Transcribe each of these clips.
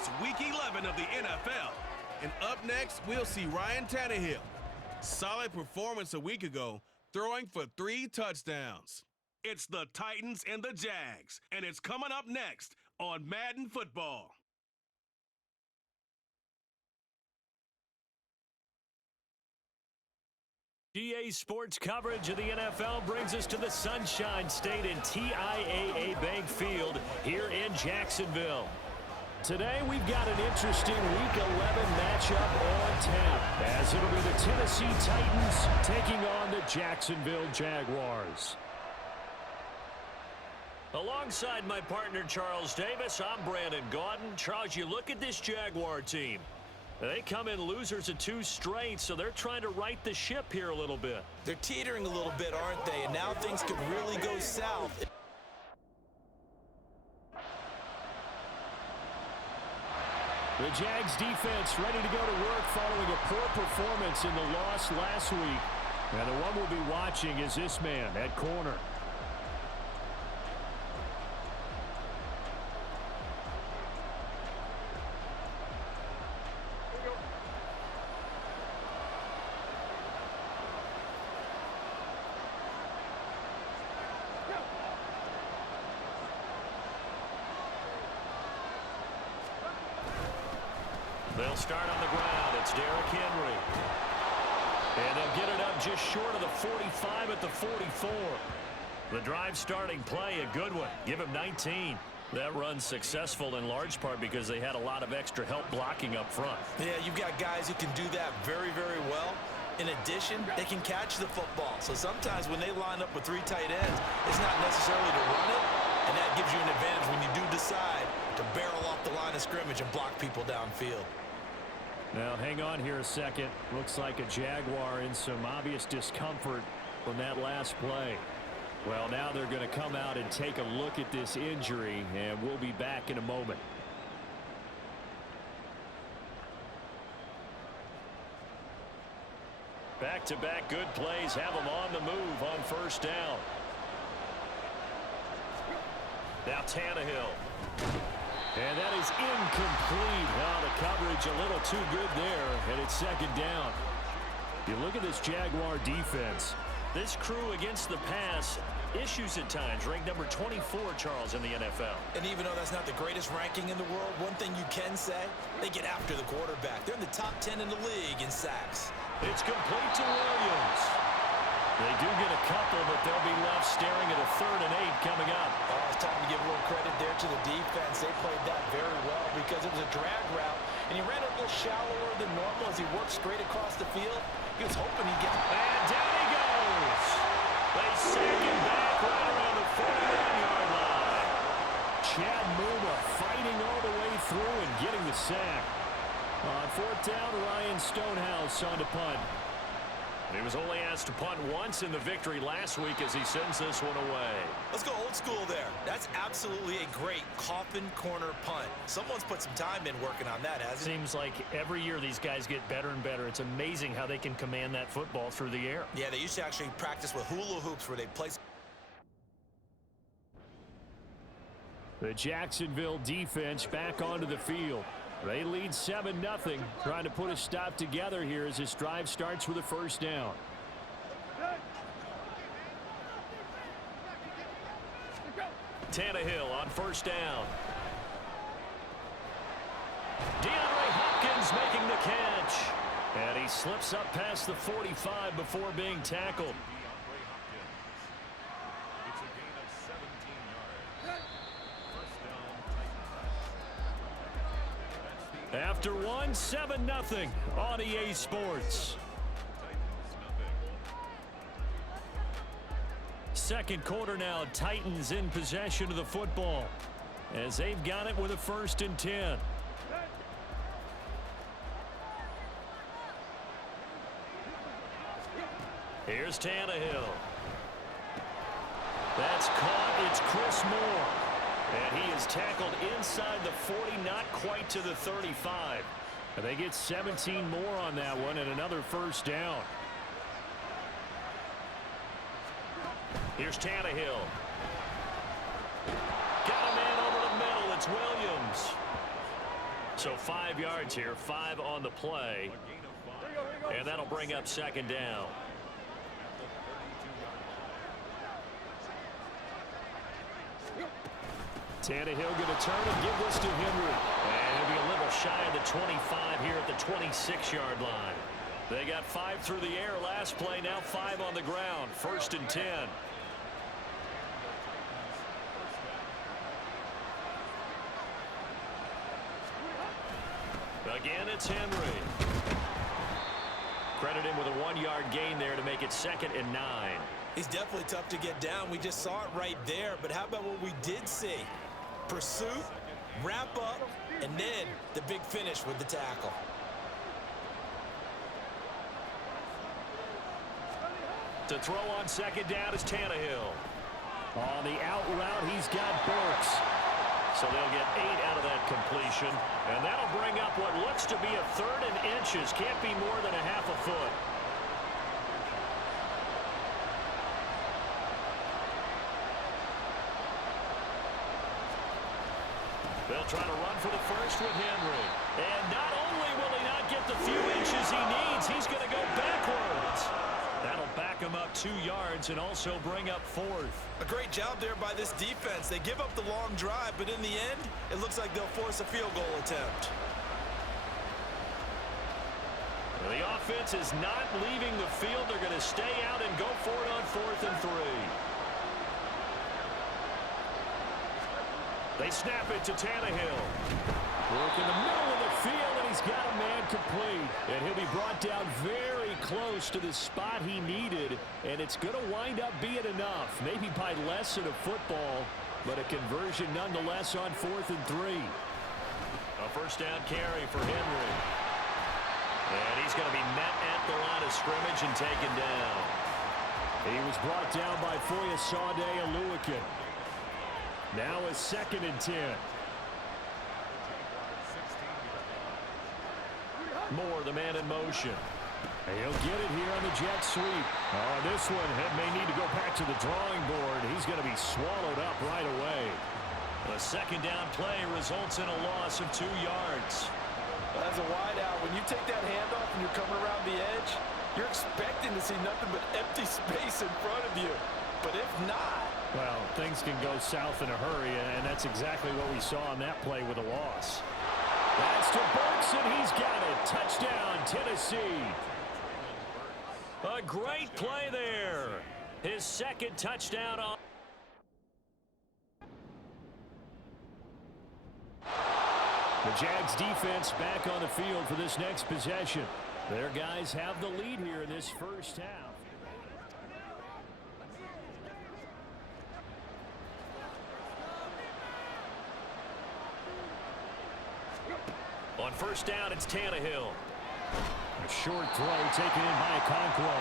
It's Week 11 of the NFL. And up next, we'll see Ryan Tannehill. Solid performance a week ago, throwing for 3 touchdowns. It's the Titans and the Jags, and it's coming up next on Madden Football. GA Sports coverage of the NFL brings us to the Sunshine State in TIAA Bank Field here in Jacksonville. Today we've got an interesting Week 11 matchup on tap, as it'll be the Tennessee Titans taking on the Jacksonville Jaguars. Alongside my partner Charles Davis, I'm Brandon Gaudin. Charles, you look at this Jaguar team. They come in losers of 2 straight, so they're trying to right the ship here a little bit. They're teetering a little bit, aren't they? And now things could really go south. The Jags defense ready to go to work following a poor performance in the loss last week. And the one we'll be watching is this man at corner. They'll start on the ground. It's Derrick Henry. And they'll get it up just short of the 45 at the 44. The drive starting play, a good one. Give him 19. That run's successful in large part because they had a lot of extra help blocking up front. Yeah, you've got guys who can do that very, very well. In addition, they can catch the football. So sometimes when they line up with 3 tight ends, it's not necessarily to run it, and that gives you an advantage when you do decide to barrel off the line of scrimmage and block people downfield. Now, hang on here a second. Looks like a Jaguar in some obvious discomfort from that last play. Well, now they're going to come out and take a look at this injury, and we'll be back in a moment. Back-to-back good plays have them on the move on first down. Now Tannehill. And that is incomplete. Well, the coverage a little too good there, and it's second down. You look at this Jaguar defense. This crew against the pass, issues at times, ranked number 24, Charles, in the NFL. And even though that's not the greatest ranking in the world, one thing you can say, they get after the quarterback. They're in the top 10 in the league in sacks. It's complete to Williams. They do get a couple, but they'll be left staring at a 3rd and 8 coming up. Oh, it's time to give a little credit there to the defense. They played that very well because it was a drag route, and he ran a little shallower than normal as he worked straight across the field. He was hoping he'd get... And down he goes! They sack him back right around the 41-yard line. Chad Muma fighting all the way through and getting the sack. On 4th down, Ryan Stonehouse on to punt. He was only asked to punt once in the victory last week as he sends this one away. Let's go old school there. That's absolutely a great coffin corner punt. Someone's put some time in working on that, hasn't it? Seems like every year these guys get better and better. It's amazing how they can command that football through the air. Yeah, they used to actually practice with hula hoops where they place. The Jacksonville defense back onto the field. They lead 7-0, trying to put a stop together here as this drive starts with a first down. Tannehill on first down. DeAndre Hopkins making the catch. And he slips up past the 45 before being tackled. After one, 7-0 on EA Sports. Second quarter now, Titans in possession of the football as they've got it with a 1st and 10. Here's Tannehill. That's caught. It's Chris Moore. And he is tackled inside the 40, not quite to the 35. And they get 17 more on that one and another first down. Here's Tannehill. Got a man over the middle. It's Williams. So 5 yards here, 5 on the play. And that'll bring up second down. Tannehill going to turn and give this to Henry. And he'll be a little shy of the 25 here at the 26-yard line. They got 5 through the air last play, now 5 on the ground. 1st and 10. Again, it's Henry. Credit him with a 1-yard gain there to make it 2nd and 9. He's definitely tough to get down. We just saw it right there. But how about what we did see? Pursuit, wrap up, and then the big finish with the tackle. To throw on 2nd down is Tannehill. On the out route, he's got Burks. So they'll get 8 out of that completion. And that'll bring up what looks to be a 3rd and inches. Can't be more than a half a foot. They'll try to run for the first with Henry. And not only will he not get the few inches he needs, he's going to go backwards. That'll back him up 2 yards and also bring up 4th. A great job there by this defense. They give up the long drive, but in the end, it looks like they'll force a field goal attempt. The offense is not leaving the field. They're going to stay out and go for it on 4th and 3. They snap it to Tannehill. Work in the middle of the field, and he's got a man complete. And he'll be brought down very close to the spot he needed, and it's going to wind up being enough. Maybe by less than a football, but a conversion nonetheless on 4th and 3. A first down carry for Henry. And he's going to be met at the line of scrimmage and taken down. He was brought down by Foyesade Aluakin. Now a 2nd and 10. Moore, the man in motion. He'll get it here on the jet sweep. This one may need to go back to the drawing board. He's going to be swallowed up right away. A 2nd down play results in a loss of 2 yards. As a wideout, when you take that handoff and you're coming around the edge, you're expecting to see nothing but empty space in front of you. But if not... Well, things can go south in a hurry, and that's exactly what we saw on that play with a loss. That's to Burks, and he's got it. Touchdown, Tennessee. A great play there. His 2nd touchdown on... The Jags defense back on the field for this next possession. Their guys have the lead here in this first half. On first down, it's Tannehill. A short throw taken in by Okonkwo.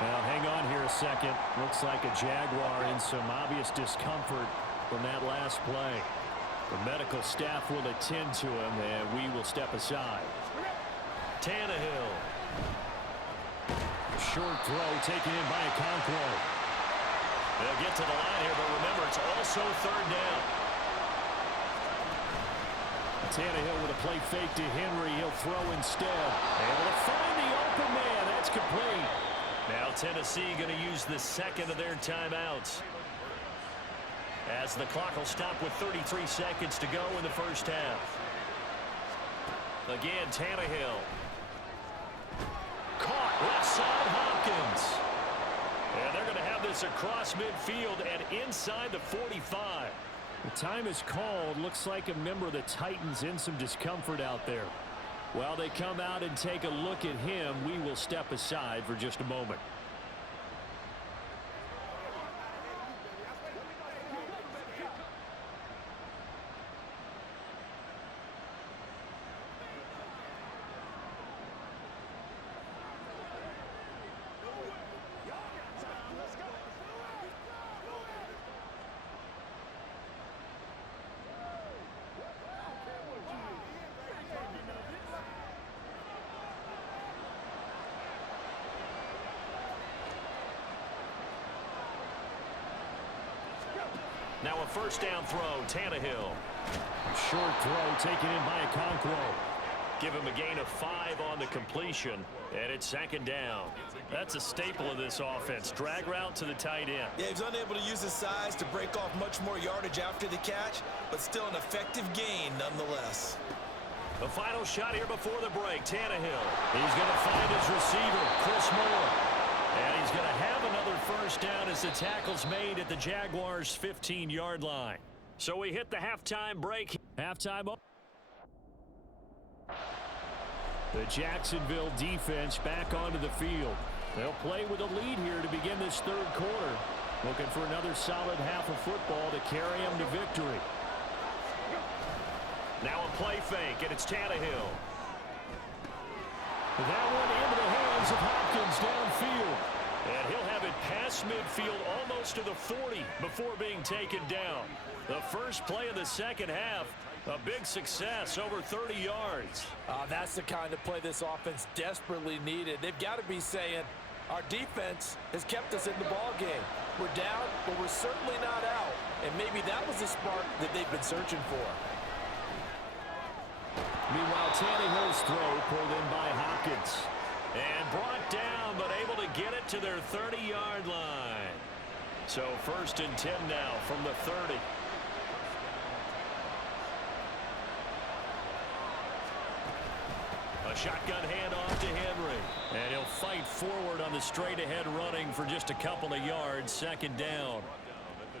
Now, hang on here a second. Looks like a Jaguar in some obvious discomfort from that last play. The medical staff will attend to him, and we will step aside. Tannehill. A short throw taken in by Okonkwo. They'll get to the line here, but remember, it's also 3rd down. Tannehill with a play fake to Henry. He'll throw instead. Able to find the open man. That's complete. Now Tennessee going to use the 2nd of their timeouts, as the clock will stop with 33 seconds to go in the first half. Again, Tannehill. Caught left side, Hopkins. And they're going to have this across midfield and inside the 45. The time is called. Looks like a member of the Titans in some discomfort out there. While they come out and take a look at him, we will step aside for just a moment. Now a first down throw, Tannehill. Short throw taken in by Okonkwo. Give him a gain of 5 on the completion, and it's second down. That's a staple of this offense. Drag route to the tight end. Yeah, he's unable to use his size to break off much more yardage after the catch, but still an effective gain nonetheless. The final shot here before the break, Tannehill. He's going to find his receiver, Chris Moore. And he's going to have another first down as the tackle's made at the Jaguars' 15-yard line. So we hit the halftime break. Halftime. The Jacksonville defense back onto the field. They'll play with a lead here to begin this third quarter. Looking for another solid half of football to carry them to victory. Now a play fake, and it's Tannehill. That one into the hands of Hopkins downfield. And he'll have it past midfield almost to the 40 before being taken down. The first play of the second half, a big success, over 30 yards. That's the kind of play this offense desperately needed. They've got to be saying, our defense has kept us in the ball game. We're down, but we're certainly not out. And maybe that was the spark that they've been searching for. Meanwhile, Tannehill's throw pulled in by Hopkins. And brought down, but able to get it to their 30-yard line. So first and 10 now from the 30. A shotgun handoff to Henry. And he'll fight forward on the straight-ahead running for just a couple of yards. Second down.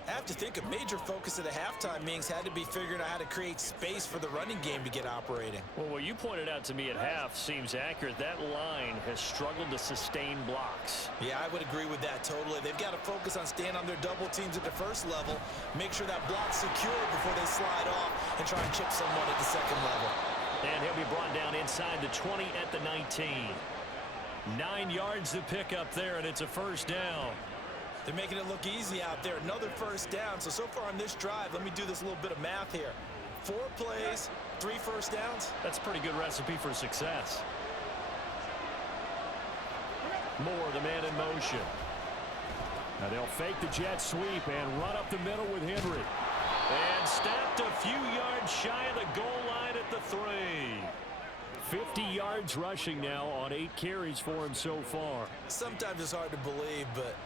I have to think a major focus of the halftime meetings had to be figuring out how to create space for the running game to get operating. Well, what you pointed out to me at half seems accurate. That line has struggled to sustain blocks. Yeah, I would agree with that totally. They've got to focus on staying on their double teams at the first level, make sure that block's secure before they slide off and try and chip someone at the second level. And he'll be brought down inside the 20 at the 19. 9 yards to pick up there, and it's a first down. They're making it look easy out there. Another first down. So far on this drive, let me do this little bit of math here. 4 plays, 3 first downs. That's a pretty good recipe for success. Moore, the man in motion. Now they'll fake the jet sweep and run up the middle with Henry. And snapped a few yards shy of the goal line at the 3. 50 yards rushing now on 8 carries for him so far. Sometimes it's hard to believe, but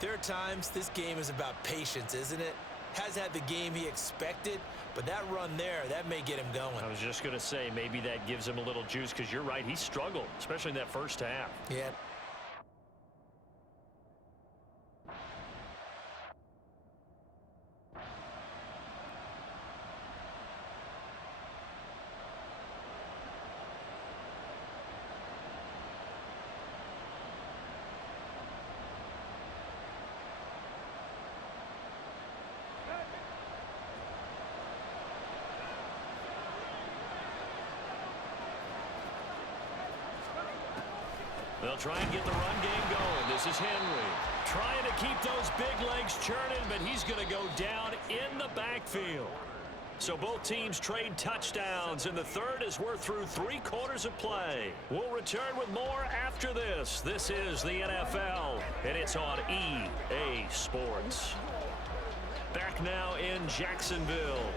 there are times this game is about patience, isn't it? Has had the game he expected, but that run there, that may get him going. I was just going to say, maybe that gives him a little juice, because you're right, he struggled, especially in that first half. Yeah. They'll try and get the run game going. This is Henry trying to keep those big legs churning, but he's going to go down in the backfield. So both teams trade touchdowns in the third as we're through 3 quarters of play. We'll return with more after this. This is the NFL, and it's on EA Sports. Back now in Jacksonville.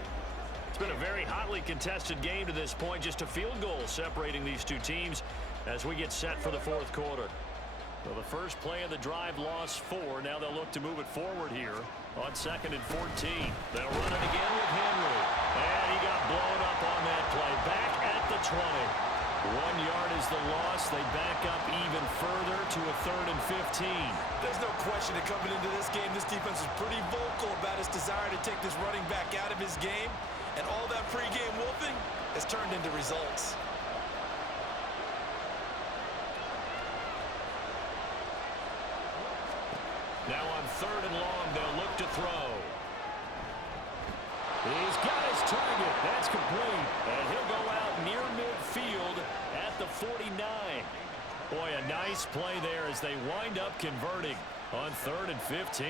It's been a very hotly contested game to this point. Just a field goal separating these two teams as we get set for the fourth quarter. So the first play of the drive lost 4. Now they'll look to move it forward here on 2nd and 14. They'll run it again with Henry. And he got blown up on that play. Back at the 20. 1 yard is the loss. They back up even further to a 3rd and 15. There's no question that coming into this game, this defense is pretty vocal about its desire to take this running back out of his game. And all that pregame wolfing has turned into results. Now on 3rd and long, they'll look to throw. He's got his target. That's complete. And he'll go out near midfield at the 49. Boy, a nice play there as they wind up converting on 3rd and 15.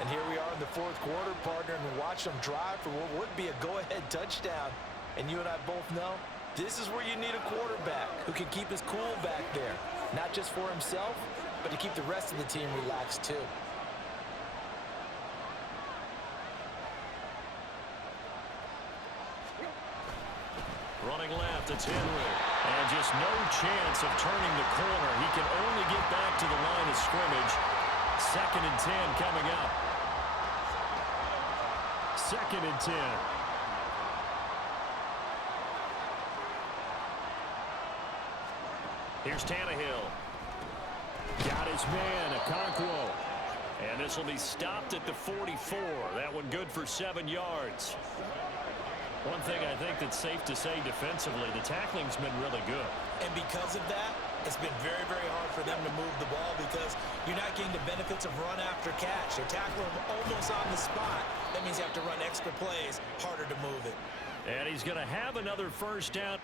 And here we are in the fourth quarter, partner, and watch them drive for what would be a go-ahead touchdown. And you and I both know this is where you need a quarterback who can keep his cool back there. Not just for himself, but to keep the rest of the team relaxed too. going left. It's Henry. And just no chance of turning the corner. He can only get back to the line of scrimmage. 2nd and 10 coming up. 2nd and 10. Here's Tannehill. Got his man, Okonkwo. And this will be stopped at the 44. That one good for 7 yards. One thing I think that's safe to say defensively, the tackling's been really good. And because of that, it's been very, very hard for them to move the ball because you're not getting the benefits of run after catch. They're tackling almost on the spot. That means you have to run extra plays, harder to move it. And he's going to have another first down.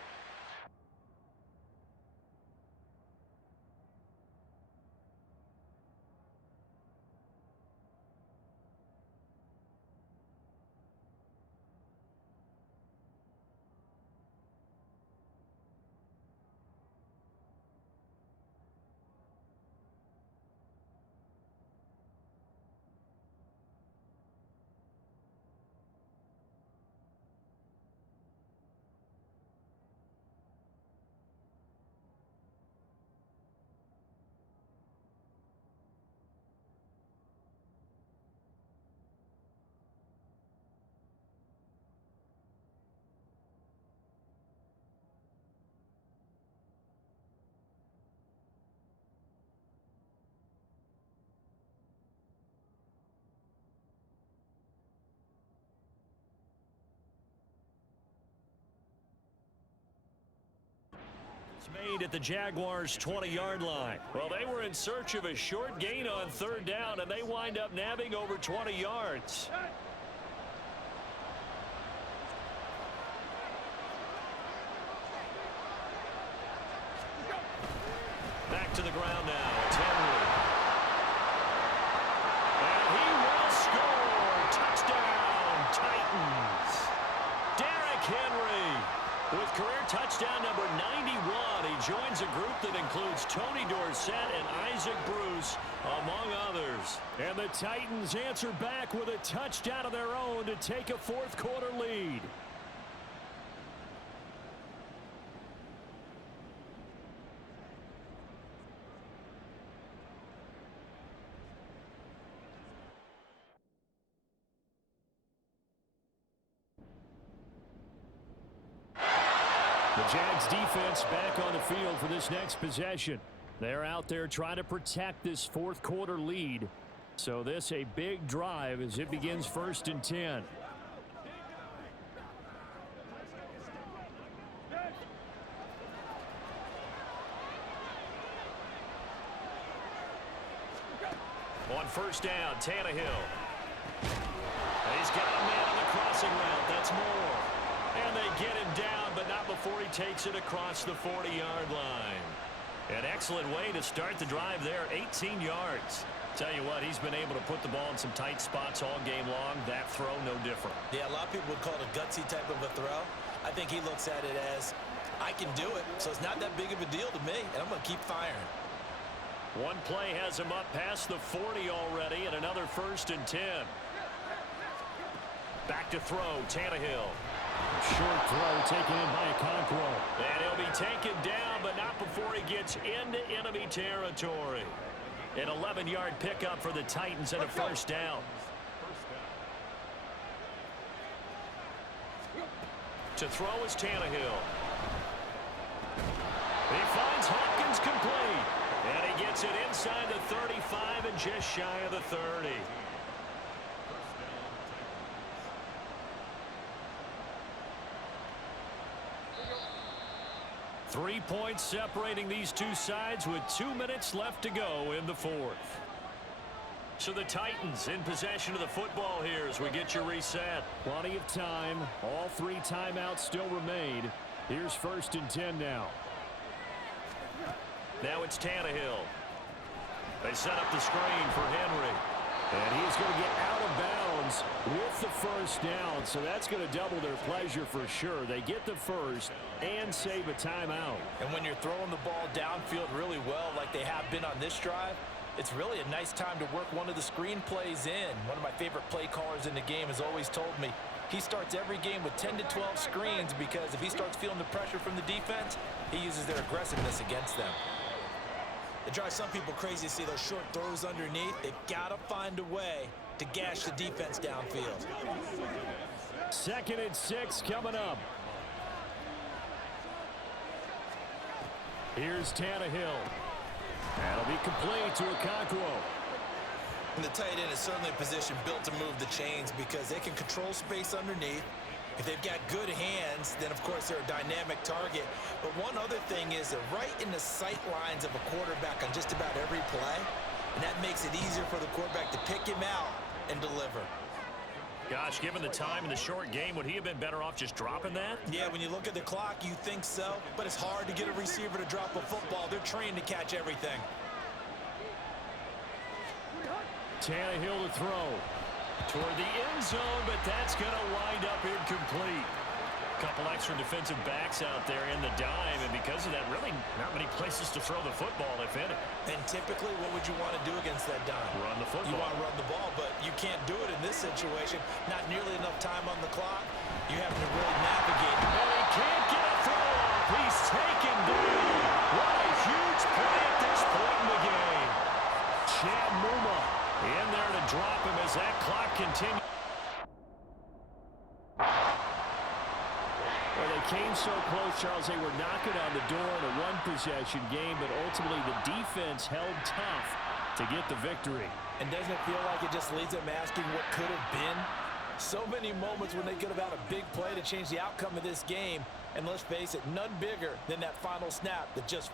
Made at the Jaguars' 20-yard line. Well, they were in search of a short gain on 3rd down, and they wind up nabbing over 20 yards. Back to the ground now. It's Henry. And he will score. Touchdown, Titans. Derrick Henry with career touchdown number 91. He joins a group that includes Tony Dorsett and Isaac Bruce, among others. And the Titans answer back with a touchdown of their own to take a 4th quarter lead. The Jags defense back on the field for this next possession. They're out there trying to protect this 4th quarter lead. So this a big drive as it begins 1st and 10. On 1st down, Tannehill. He's got a man on the crossing route. That's more. And they get him down, but not before he takes it across the 40-yard line. An excellent way to start the drive there, 18 yards. Tell you what, he's been able to put the ball in some tight spots all game long. That throw, no different. Yeah, a lot of people would call it a gutsy type of a throw. I think he looks at it as, I can do it, so it's not that big of a deal to me, and I'm going to keep firing. One play has him up past the 40 already, and another 1st and 10. Back to throw, Tannehill. Short throw taken in by Okonkwo. And he'll be taken down, but not before he gets into enemy territory. An 11-yard pickup for the Titans and a 1st down. To throw is Tannehill. He finds Hopkins complete. And he gets it inside the 35 and just shy of the 30. Three points separating these two sides with 2 minutes left to go in the 4th. So the Titans in possession of the football here as we get you reset. Plenty of time. All 3 timeouts still remain. Here's 1st and 10 now. Now it's Tannehill. They set up the screen for Henry. And he's going to get out of bounds with the 1st down. So that's going to double their pleasure for sure. They get the 1st and save a timeout. And when you're throwing the ball downfield really well like they have been on this drive, it's really a nice time to work one of the screen plays in. One of my favorite play callers in the game has always told me, He starts every game with 10 to 12 screens because if he starts feeling the pressure from the defense, he uses their aggressiveness against them. It drives some people crazy to see those short throws underneath. They've got to find a way to gash the defense downfield. 2nd and 6 coming up. Here's Tannehill. That'll be complete to Okonkwo. And the tight end is certainly a position built to move the chains because they can control space underneath. If they've got good hands, then, of course, they're a dynamic target. But one other thing is they're right in the sight lines of a quarterback on just about every play, and that makes it easier for the quarterback to pick him out and deliver. Gosh, given the time in the short game, would he have been better off just dropping that? Yeah, when you look at the clock, you think so, but it's hard to get a receiver to drop a football. They're trained to catch everything. Tannehill to throw. Toward the end zone, but that's going to wind up incomplete. Couple extra defensive backs out there in the dime, and because of that, really not many places to throw the football, if any. And typically, what would you want to do against that dime? Run the football. You want to run the ball, but you can't do it in this situation. Not nearly enough time on the clock. You have to really navigate. And he can't get a throw off. He's taken down. What a huge play at this point in the game. Chad Muma in there to drop him as that clock continues. Well, they came so close, Charles. They were knocking on the door in a one-possession game, but ultimately the defense held tough to get the victory. And doesn't it feel like it just leaves them asking what could have been? So many moments when they could have had a big play to change the outcome of this game. And let's face it, none bigger than that final snap that just